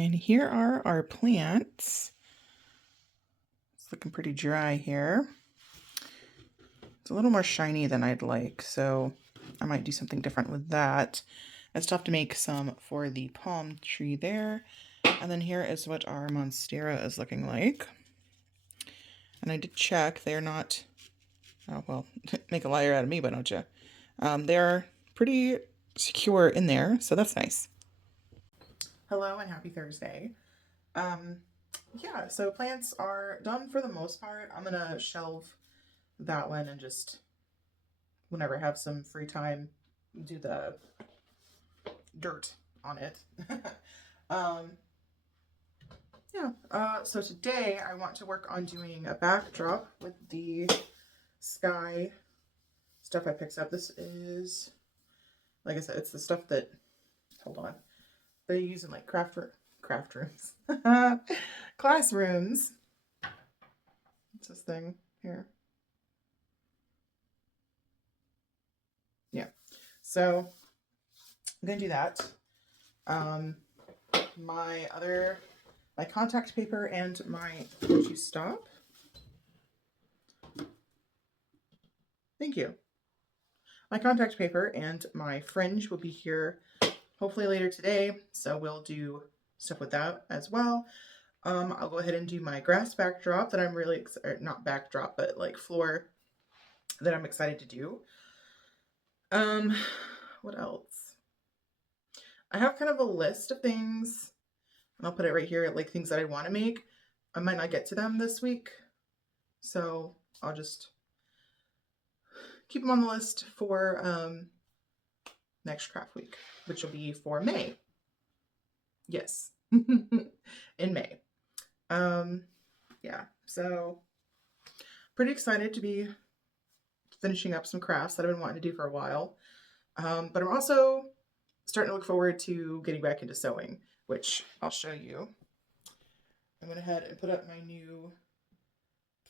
And here are our plants. It's looking pretty dry here. It's a little more shiny than I'd like, so I might do something different with that. I still have to make some for the palm tree there. And then here is what our monstera is looking like. And I did check, they're not, oh well, make a liar out of me, why don't you? They're pretty secure in there, so that's nice. Hello and happy Thursday. Yeah, so plants are done for the most part. I'm gonna shelve that one and just, whenever I have some free time, do the dirt on it. So today I want to work on doing a backdrop with the sky stuff I picked up. This is, like I said, it's the stuff that, hold on, they use in like craft rooms, classrooms. What's this thing here? Yeah, so I'm gonna do that. My contact paper and would you stop? Thank you. My contact paper and my fringe will be here hopefully later today, so we'll do stuff with that as well. I'll go ahead and do my grass backdrop that I'm really excited, not backdrop, but like floor that I'm excited to do. What else? I have kind of a list of things, and I'll put it right here, like things that I want to make. I might not get to them this week, so I'll just keep them on the list for next craft week, which will be for May. Yes, in May. Yeah, so pretty excited to be finishing up some crafts that I've been wanting to do for a while. But I'm also starting to look forward to getting back into sewing, which I'll show you. I went ahead and put up my new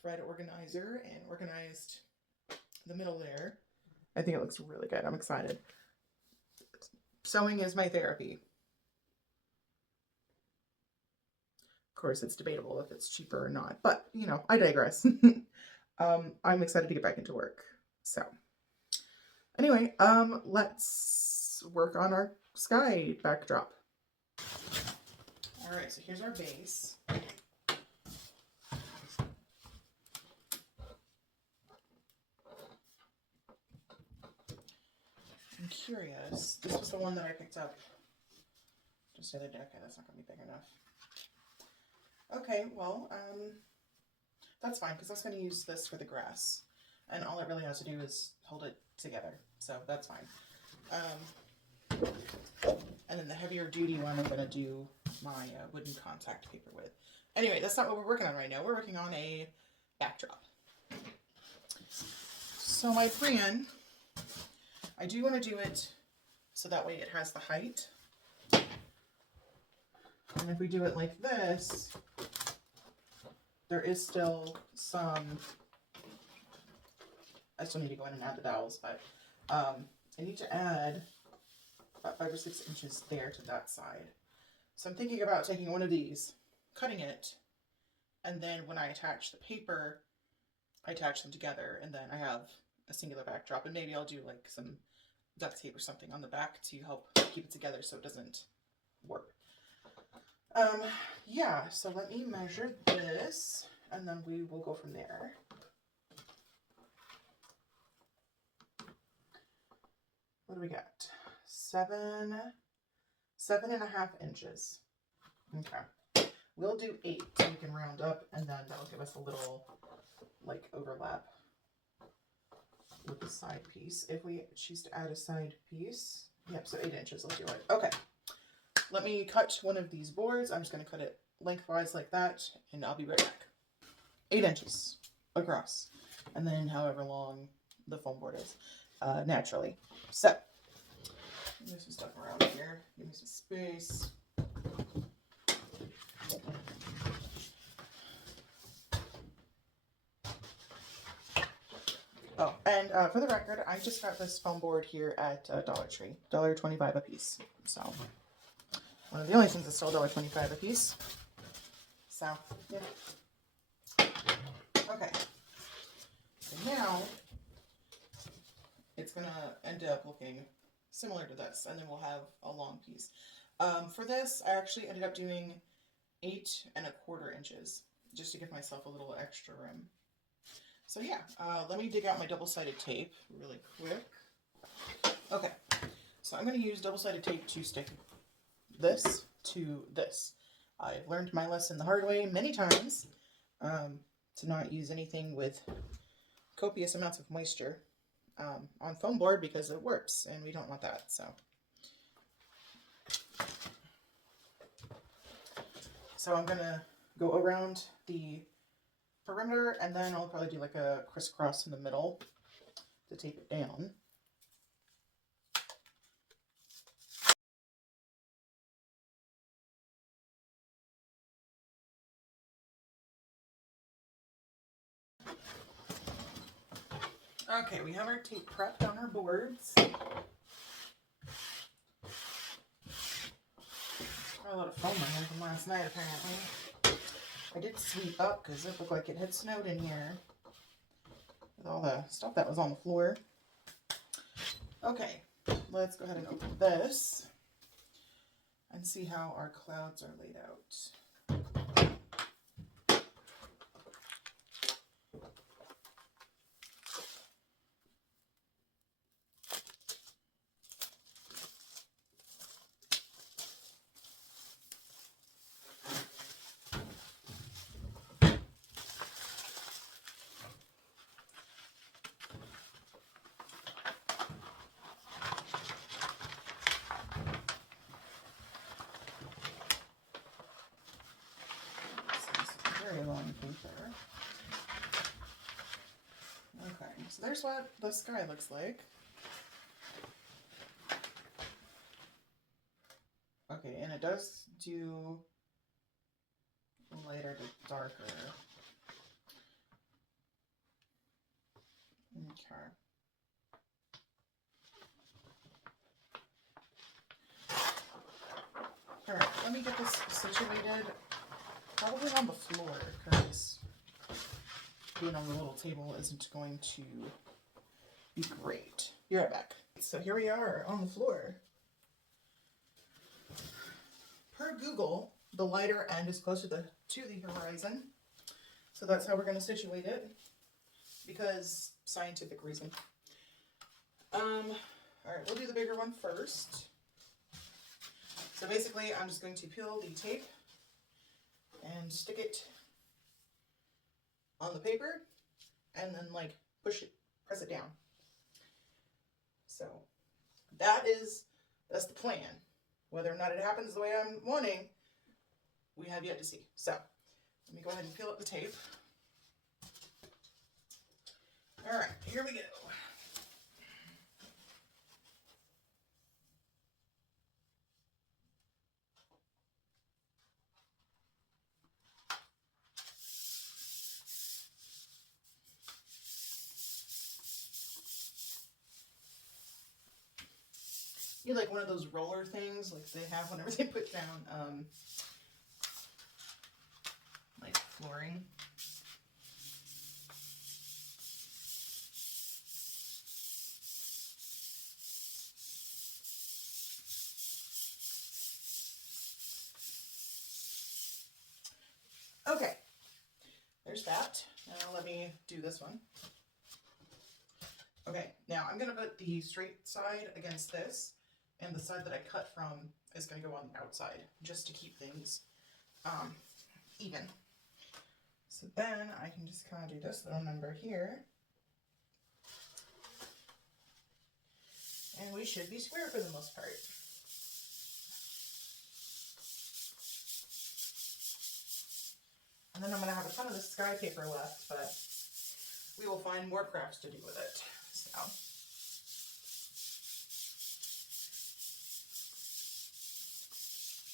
thread organizer and organized the middle there. I think it looks really good. I'm excited. Sewing is my therapy. Of course, it's debatable if it's cheaper or not, but you know, I digress. I'm excited to get back into work. So anyway, let's work on our sky backdrop. All right, so here's our base. I'm curious. This was the one that I picked up just the other day. Okay, that's not gonna be big enough. Okay, well, that's fine because I was gonna use this for the grass, and all it really has to do is hold it together, so that's fine. And then the heavier duty one I'm gonna do my wooden contact paper with. Anyway, that's not what we're working on right now. We're working on a backdrop. So my plan, I do want to do it so that way it has the height. And if we do it like this, there is still some, I still need to go in and add the dowels, but I need to add about 5 or 6 inches there to that side. So I'm thinking about taking one of these, cutting it, and then when I attach the paper, I attach them together, and then I have a singular backdrop, and maybe I'll do like some duct tape or something on the back to help keep it together so it doesn't warp. Yeah, so let me measure this, and then we will go from there. What do we got? 7.5 inches. Okay. We'll do 8 so we can round up, and then that'll give us a little like overlap with the side piece. If we choose to add a side piece, yep, so 8 inches will do it. Okay. Let me cut one of these boards. I'm just going to cut it lengthwise like that, and I'll be right back. 8 inches across, and then however long the foam board is, naturally. So, there's some stuff around here. Give me some space. Oh, and for the record, I just got this foam board here at Dollar Tree. $1.25 a piece. So, One of the only things that's still $1.25 a piece. So, yeah. Okay. So now it's gonna end up looking similar to this, and then we'll have a long piece. For this, I actually ended up doing 8¼ inches, just to give myself a little extra room. So yeah, let me dig out my double-sided tape really quick. Okay, so I'm going to use double-sided tape to stick this to this. I've learned my lesson the hard way many times, to not use anything with copious amounts of moisture on foam board because it warps, and we don't want that. So I'm going to go around the perimeter, and then I'll probably do like a crisscross in the middle to tape it down. Okay, we have our tape prepped on our boards. Got a lot of foam in here from last night, apparently. I did sweep up because it looked like it had snowed in here with all the stuff that was on the floor. Okay, let's go ahead and open this and see how our clouds are laid out. Very long paper. Okay, so there's what the sky looks like. Okay, and it does do lighter to darker. Okay. Alright, let me get this situated probably on the floor, because being on the little table isn't going to be great. Be right back. So here we are on the floor. Per Google, the lighter end is closer to the horizon. So that's how we're going to situate it, because scientific reason. Alright, we'll do the bigger one first. So basically, I'm just going to peel the tape and stick it on the paper, and then like push it, press it down. So that's the plan. Whether or not it happens the way I'm wanting, we have yet to see. So let me go ahead and peel up the tape. All right, here we go. You like one of those roller things like they have whenever they put down like flooring. Okay, there's that. Now let me do this one. Okay, now I'm going to put the straight side against this, and the side that I cut from is going to go on the outside, just to keep things even. So then I can just kind of do this little number here, and we should be square for the most part. And then I'm going to have a ton of the sky paper left, but we will find more crafts to do with it. So.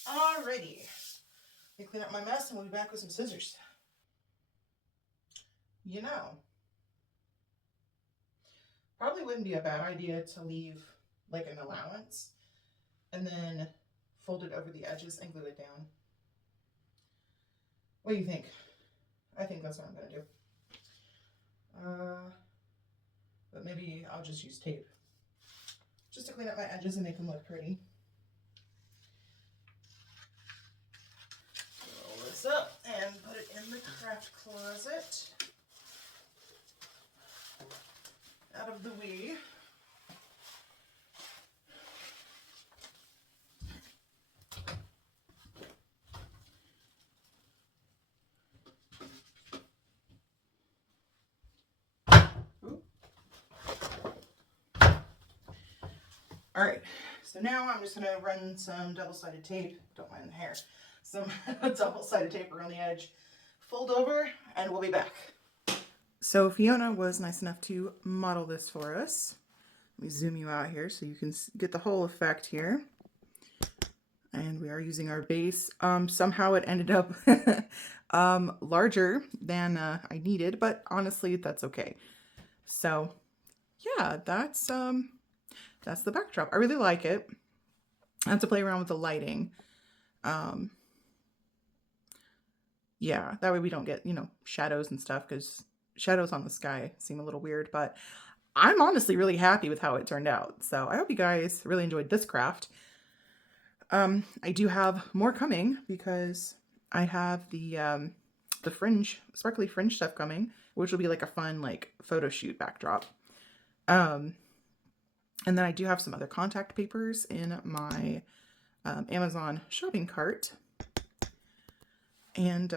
Alrighty. Let me clean up my mess and we'll be back with some scissors. You know, probably wouldn't be a bad idea to leave like an allowance and then fold it over the edges and glue it down. What do you think? I think that's what I'm going to do. But maybe I'll just use tape just to clean up my edges and make them look pretty. Roll this up and put it in the craft closet. Out of the way. All right, so now I'm just gonna run some double-sided tape, don't mind the hair, some double-sided tape around the edge, fold over, and we'll be back. So Fiona was nice enough to model this for us. Let me zoom you out here so you can get the whole effect here. And we are using our base. Somehow it ended up larger than I needed, but honestly, that's okay. So yeah, that's the backdrop. I really like it. I have to play around with the lighting. Yeah, that way we don't get, you know, shadows and stuff, because shadows on the sky seem a little weird, but I'm honestly really happy with how it turned out. So I hope you guys really enjoyed this craft. I do have more coming because I have the fringe, sparkly fringe stuff coming, which will be like a fun, like, photo shoot backdrop. And then I do have some other contact papers in my Amazon shopping cart. And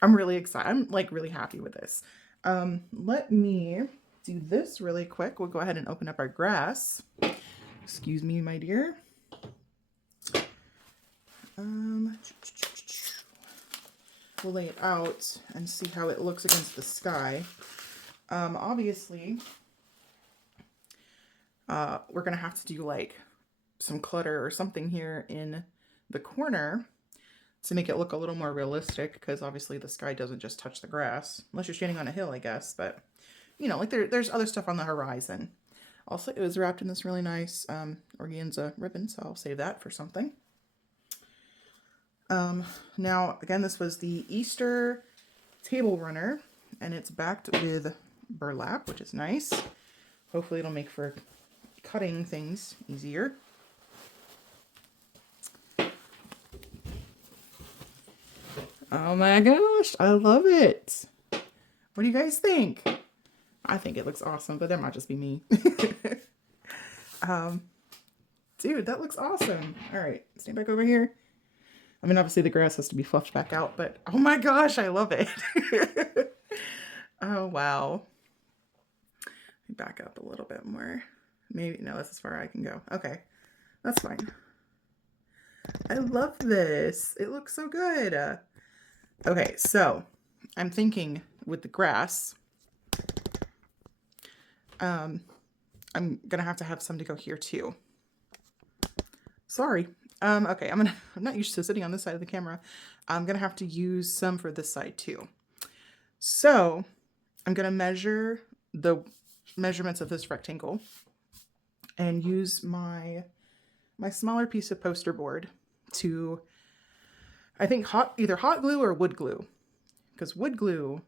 I'm really excited. I'm like really happy with this. Let me do this really quick. We'll go ahead and open up our grass. Excuse me, my dear. We'll lay it out and see how it looks against the sky. Obviously, we're gonna have to do like some clutter or something here in the corner to make it look a little more realistic, because obviously the sky doesn't just touch the grass, unless you're standing on a hill, I guess. But you know, like there's other stuff on the horizon. Also, it was wrapped in this really nice organza ribbon, so I'll save that for something. Now, again, this was the Easter table runner, and it's backed with burlap, which is nice. Hopefully it'll make for cutting things easier. Oh my gosh, I love it. What do you guys think? I think it looks awesome, but that might just be me. Dude, that looks awesome. All right, stand back over here. I mean, obviously the grass has to be fluffed back out, but oh my gosh, I love it. Oh, wow. Let me back up a little bit more. Maybe, no, that's as far as I can go. Okay, that's fine. I love this. It looks so good. Okay, so I'm thinking with the grass, I'm gonna have to have some to go here too. Sorry. Okay, I'm not used to sitting on this side of the camera. I'm gonna have to use some for this side too. So I'm gonna measure the measurements of this rectangle and use my smaller piece of poster board to, I think, either hot glue or wood glue, because wood glue,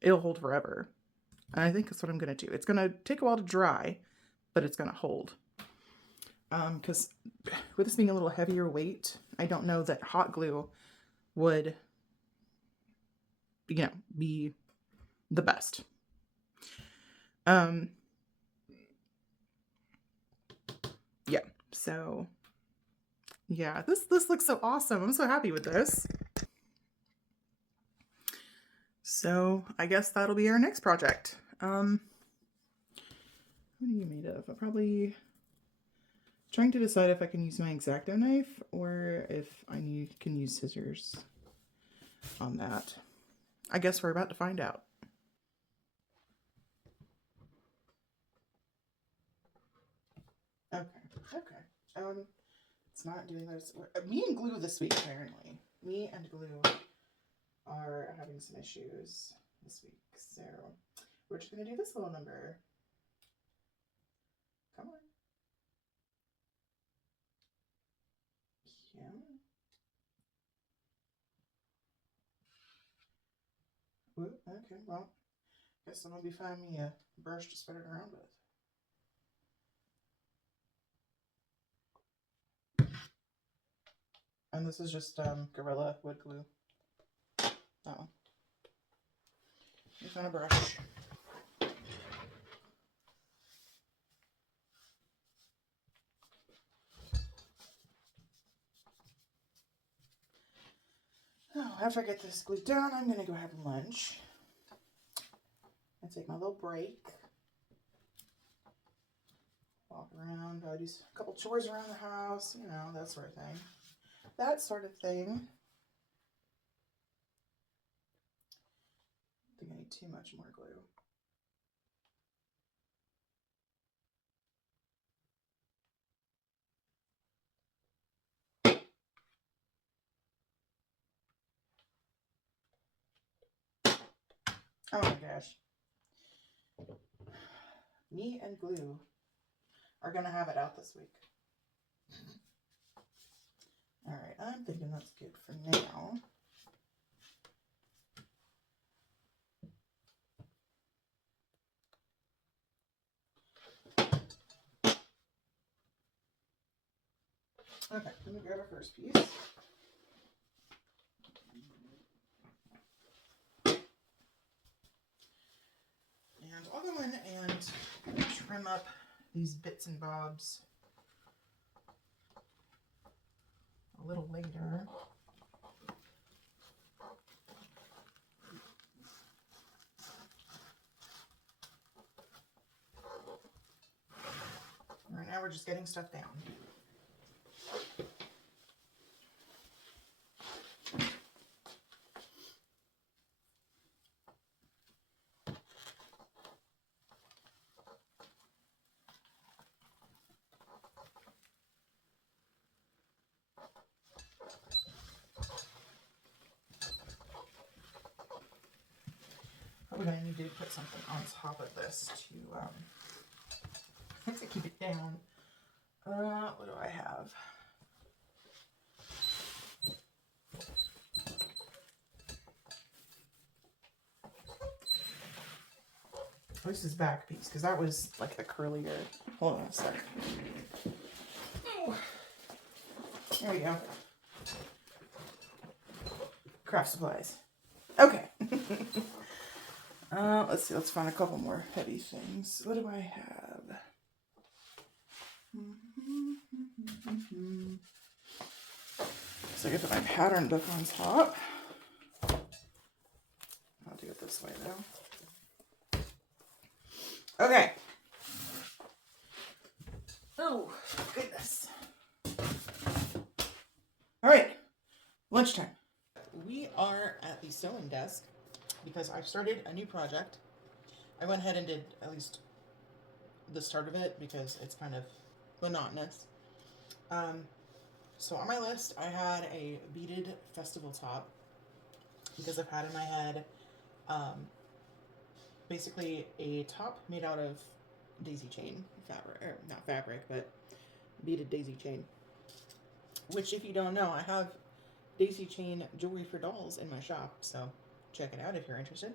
it'll hold forever. And I think that's what I'm gonna do. It's gonna take a while to dry, but it's gonna hold. Because with this being a little heavier weight, I don't know that hot glue would, you know, be the best. Yeah, so yeah, this looks so awesome. I'm so happy with this. So I guess that'll be our next project. What are you made of? I'm probably trying to decide if I can use my X-Acto knife or if I can use scissors on that. I guess we're about to find out. Okay. It's not doing this. Me and glue this week, apparently. Me and glue are having some issues this week, so we're just gonna do this little number. Come on. Okay, well, guess I'm gonna be finding me a brush to spread it around with. And this is just Gorilla wood glue. That one. Just on a brush. Oh, after I get this glued down, I'm gonna go have lunch. I take my little break. Walk around, do a couple chores around the house, you know, that sort of thing. That sort of thing. I think I need too much more glue. Oh my gosh. Me and glue are gonna have it out this week. Alright, I'm thinking that's good for now. Okay, let me grab our first piece. And I'll go in and trim up these bits and bobs a little later. Right now we're just getting stuff down. Probably gonna need to put something on top of this to keep it down. What do I have? This is back piece because that was like the curlier. Hold on a sec. Oh. There we go. Craft supplies. Okay. Let's see. Let's find a couple more heavy things. What do I have? So I get my pattern book on top. I'll do it this way though. Okay. Oh, goodness. All right, lunchtime. We are at the sewing desk because I've started a new project. I went ahead and did at least the start of it because it's kind of monotonous. So on my list, I had a beaded festival top because I've had in my head basically a top made out of daisy chain fabric, or not fabric, but beaded daisy chain. Which, if you don't know, I have daisy chain jewelry for dolls in my shop, so check it out if you're interested.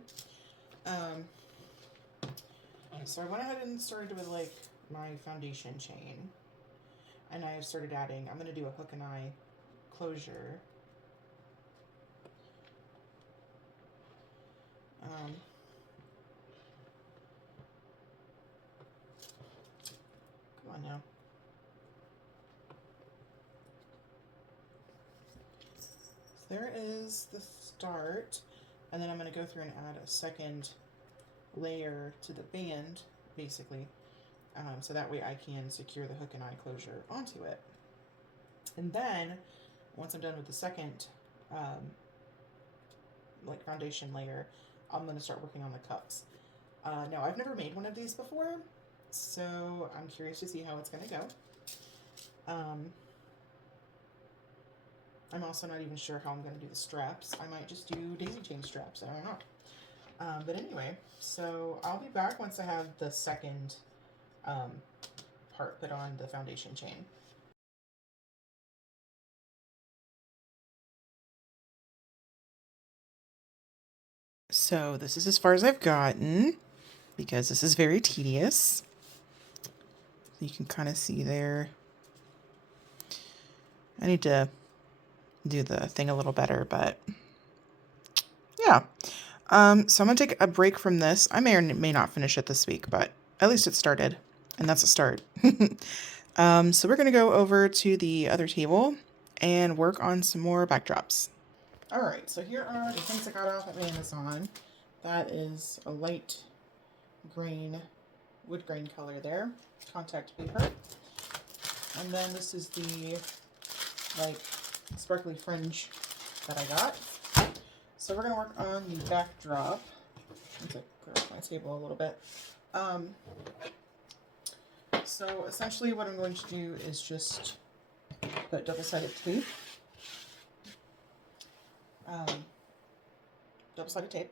So I went ahead and started with like my foundation chain, and I started adding. I'm going to do a hook and eye closure. Come on now. So there is the start, and then I'm going to go through and add a second layer to the band, basically, so that way I can secure the hook and eye closure onto it. And then, once I'm done with the second like foundation layer, I'm going to start working on the cups. Now, I've never made one of these before, so I'm curious to see how it's going to go. I'm also not even sure how I'm going to do the straps. I might just do daisy chain straps. I don't know. But anyway, so I'll be back once I have the second part put on the foundation chain. So this is as far as I've gotten because this is very tedious. You can kind of see there. I need to do the thing a little better, but yeah. So I'm gonna take a break from this. I may or may not finish it this week, but at least it started, and that's a start. So we're gonna go over to the other table and work on some more backdrops. All right, so here are the things I got off at Amazon. That is a light grain, wood grain color there, contact paper. And then this is the like sparkly fringe that I got. So we're gonna work on the backdrop. I'm gonna clear off my table a little bit. So essentially what I'm going to do is just put double-sided tape. Double-sided tape.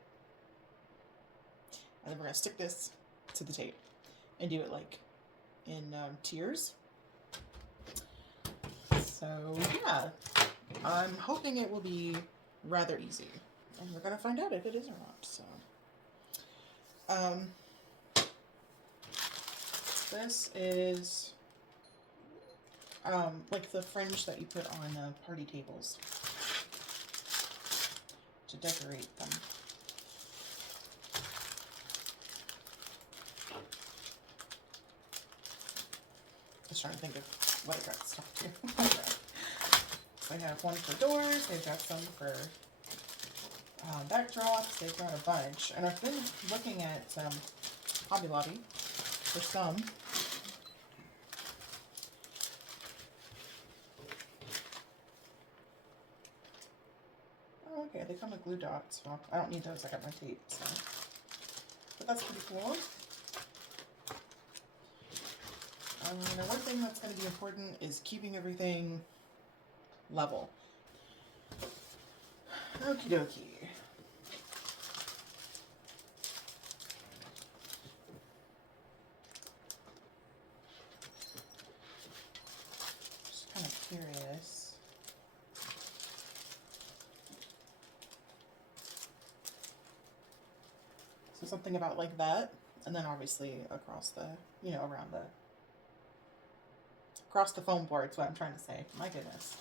And then we're gonna stick this to the tape and do it like in tiers. So yeah, I'm hoping it will be rather easy, and we're gonna find out if it is or not. So, this is like the fringe that you put on party tables to decorate them. Just trying to think of what I got stuck to. I have one for doors. They've got some for backdrops. They've got a bunch, and I've been looking at Hobby Lobby for some. Oh, okay, they come with glue dots. Well, I don't need those. I got my tape, so. But that's pretty cool. Now one thing that's going to be important is keeping everything level. Okie dokie. Just kind of curious. So something about like that, and then obviously across the, you know, around the, across the foam board is what I'm trying to say. My goodness.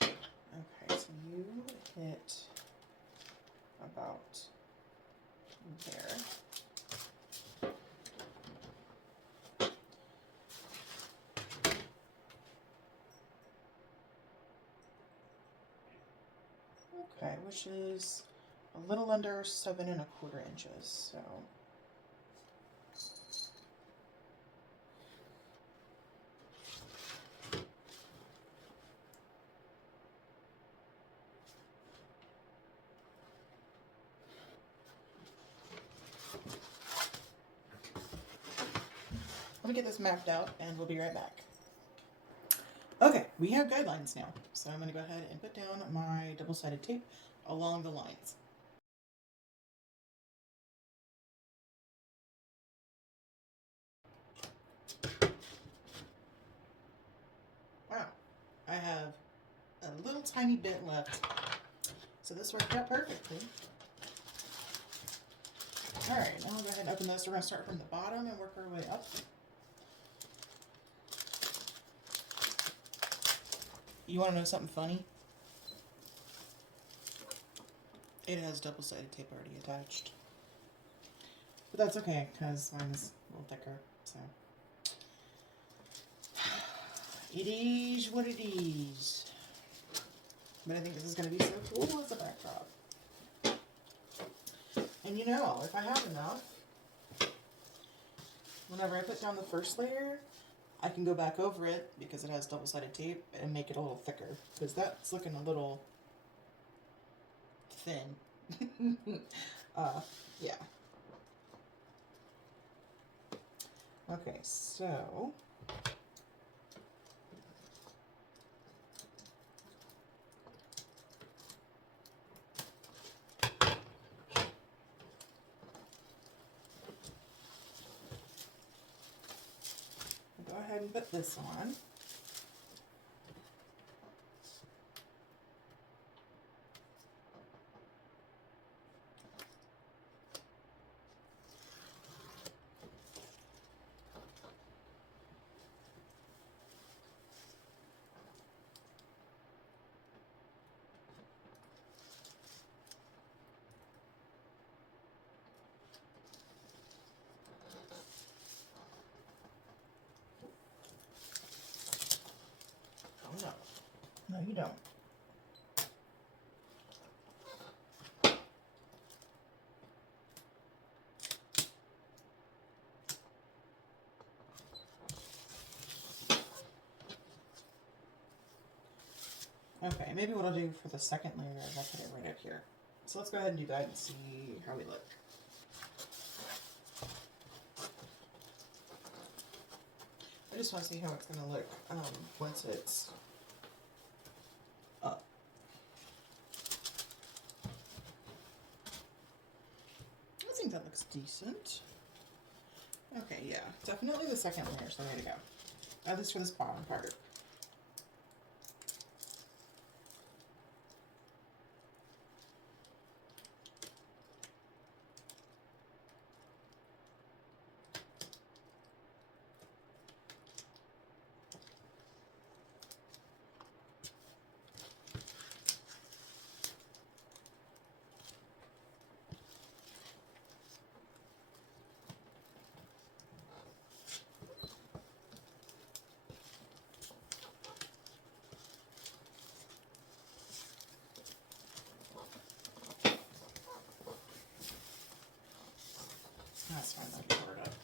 Okay, so you hit about there. Okay, which is a little under 7¼ inches, so. Let me get this mapped out and we'll be right back. Okay, we have guidelines now. So I'm going to go ahead and put down my double-sided tape along the lines. Wow, I have a little tiny bit left. So this worked out perfectly. Alright, now we'll go ahead and open this. We're going to start from the bottom and work our way up. You want to know something funny? It has double-sided tape already attached. But that's okay, because mine's a little thicker, so. It is what it is. But I think this is going to be so cool as a backdrop. And you know, if I have enough, whenever I put down the first layer, I can go back over it, because it has double-sided tape, and make it a little thicker. Because that's looking a little thin. Yeah. Okay, so go ahead and put this on. you don't. Okay, maybe what I'll do for the second layer is I'll put it right up here. So let's go ahead and do that and see how we look. I just want to see how it's going to look once it's up. I think that looks decent. Okay, yeah, definitely the second layer is the way to go. At least for this bottom part. That's fine, I can cover it up.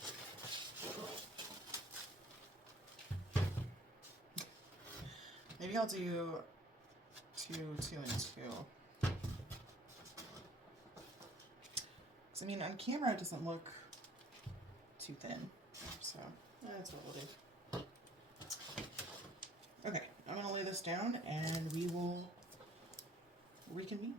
Maybe I'll do two, and two. I mean, on camera it doesn't look too thin, so that's what we'll do. Okay, I'm gonna lay this down and we will reconvene.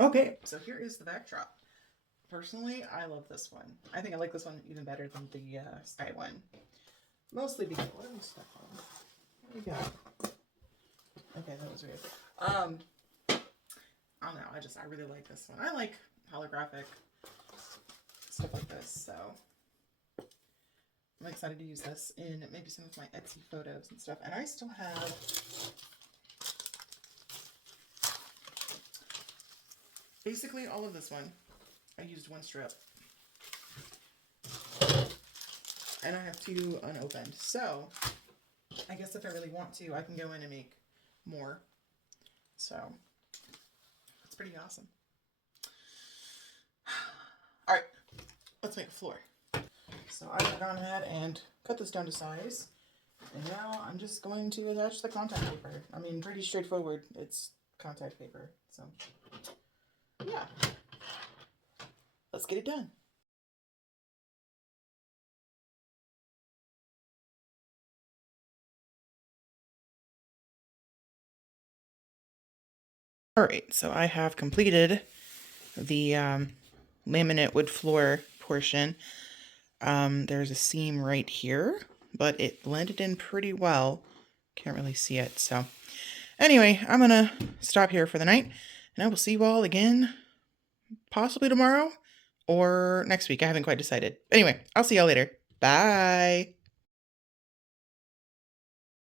Okay, so here is the backdrop. Personally, I love this one. I think I like this one even better than the sky one. Mostly because, what are we stuck on? What do we got? Okay, that was weird. I don't know, I really like this one. I like holographic stuff like this, so I'm excited to use this in maybe some of my Etsy photos and stuff. And I still have basically all of this one. I used one strip. And I have two unopened. So I guess if I really want to, I can go in and make more. So it's pretty awesome. All right, let's make a floor. So I've gone ahead and cut this down to size. And now I'm just going to attach the contact paper. I mean, pretty straightforward. It's contact paper. So yeah, let's get it done. All right, so I have completed the laminate wood floor portion. There's a seam right here, but it blended in pretty well. Can't really see it. So anyway, I'm going to stop here for the night, and I will see you all again possibly tomorrow or next week. I haven't quite decided. Anyway, I'll see y'all later. Bye.